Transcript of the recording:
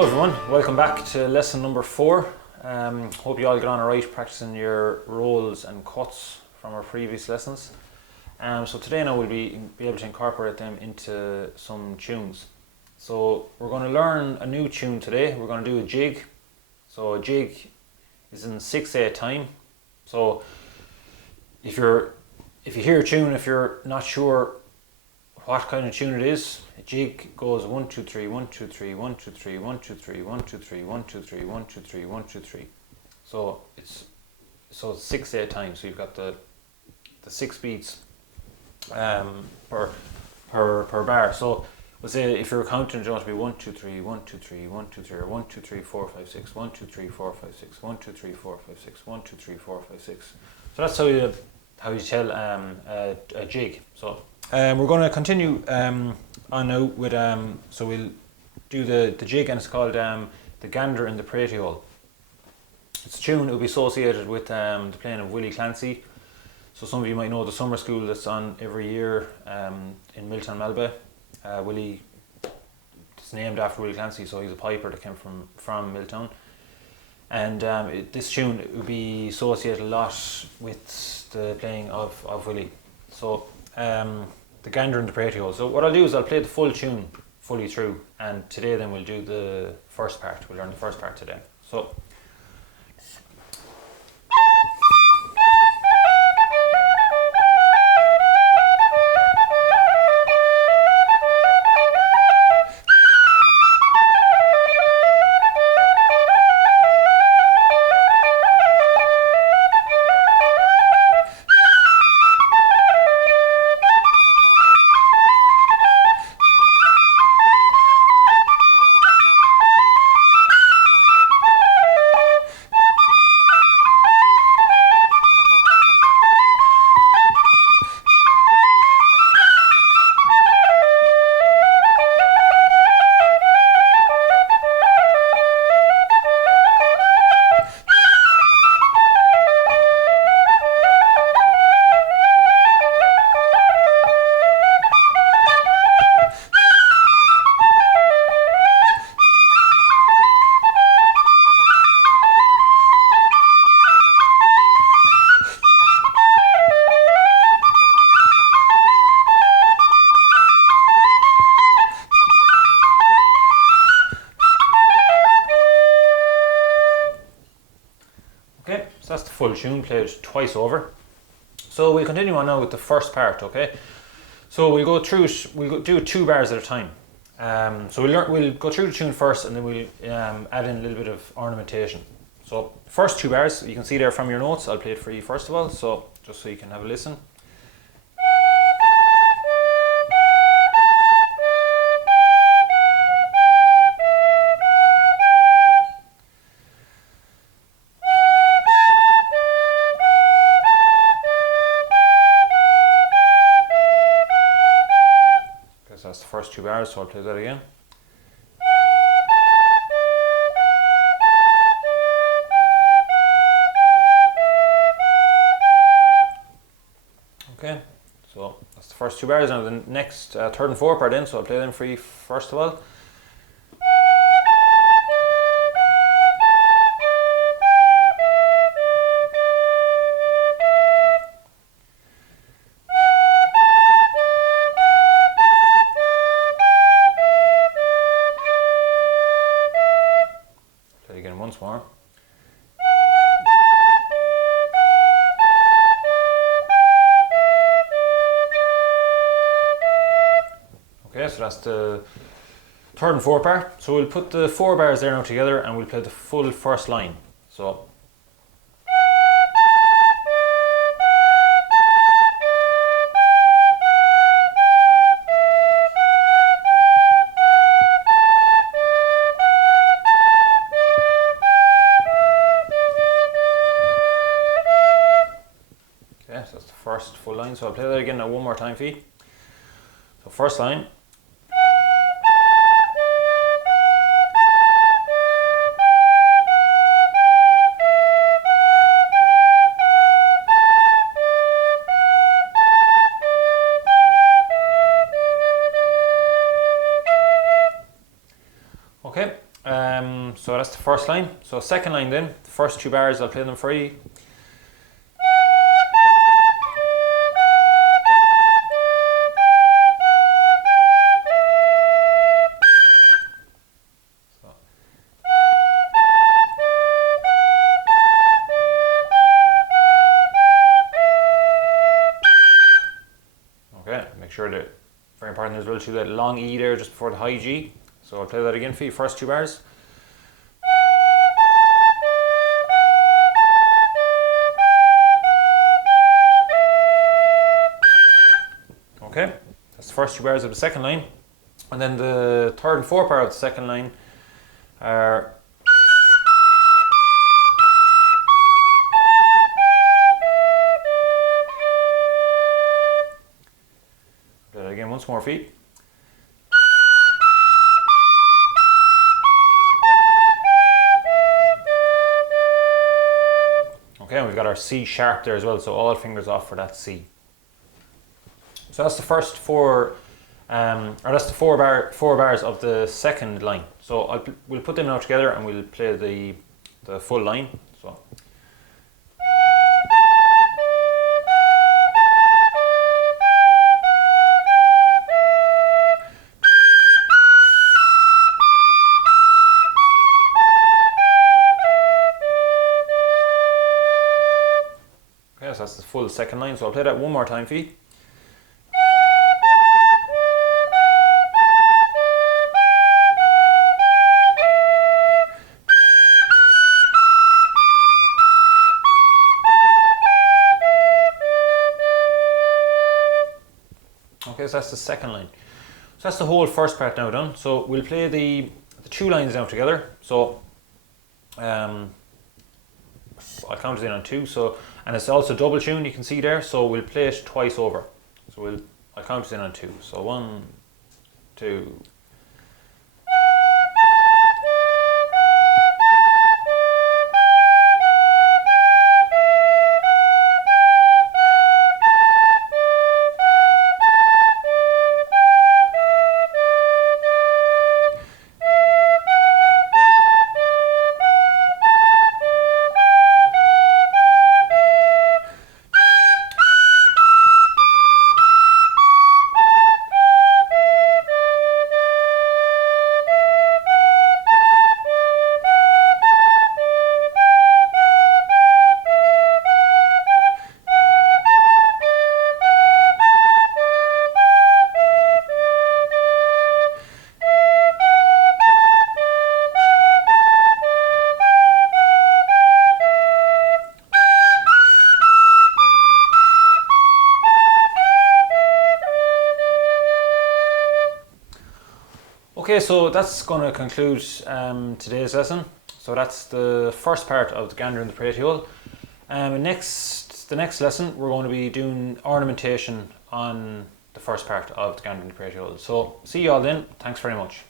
Hello everyone, welcome back to lesson number 4. Hope you all got on alright practicing your rolls and cuts from our previous lessons. So today now we'll be able to incorporate them into some tunes. So we're going to learn a new tune today. We're going to do a jig. So a jig is in 6/8 time. So if you hear a tune, if you're not sure what kind of tune it is, a jig goes 1 2 3 1 2 3 1 2 3 1 2 3 1 2 3 1 2 3 1 2 3 1 2 3. So it's 6/8 time. So you've got the 6 beats per bar. So we'll say if you're counting, you want to be 1 2 3 1 2 3 1 2 3 or 1 2 3 4 5 6 1 2 3 4 5 6 1 2 3 4 5 6 1 2 3 4 5 6. So that's how you tell a jig. So we're going to continue on now with so we'll do the jig, and it's called the Gander and the Pratie hole. It's a tune that will be associated with the playing of Willie Clancy. So some of you might know the summer school that's on every year in Milton, Malbay. Willie, it's named after Willie Clancy, so he's a piper that came from Milton. And this tune will be associated a lot with the playing of Willie. So the Gander and the Pratie hole. So what I'll do is I'll play the full tune fully through, and today then we'll do the first part. We'll learn the first part today. So that's the full tune played twice over. So we'll continue on now with the first part, okay? So we'll go through it, we'll do it 2 bars at a time. So we'll go through the tune first, and then we'll add in a little bit of ornamentation. So first 2 bars, you can see there from your notes. I'll play it for you first of all, so just so you can have a listen. That's the first 2 bars, so I'll play that again. Okay, so that's the first 2 bars. Now the next 3rd and 4th part in, so I'll play them for you first of all. Once more. Okay, so that's the 3rd and 4th bar. So we'll put the 4 bars there now together, and we'll play the full first line. So so that's the first full line. So I'll play that again now one more time for you. So first line. Okay, the first line. So second line then, the first 2 bars, I'll play them for you. Okay, make sure that, very important as well, to that long E there just before the high G. So I'll play that again for you, first 2 bars. Okay, that's the first 2 bars of the second line. And then the third and fourth bar of the second line are... Play that again once more, feet. Okay, and we've got our C sharp there as well, so all fingers off for that C. So that's the first 4, or that's the 4 bars of the second line. So we'll put them now together and we'll play the full line. So. Okay, so that's the full second line. So I'll play that one more time for you. Okay, so that's the second line. So that's the whole first part now done. So we'll play the 2 lines now together. So I'll count it in on 2. So, and it's also double tune, you can see there. So we'll play it twice over. So I'll count it in on 2. So 1, 2. Okay, so that's going to conclude today's lesson. So that's the first part of the Gander and the Pratie hole. The next lesson we're going to be doing ornamentation on the first part of the Gander and the Pratie hole. So see you all then. Thanks very much.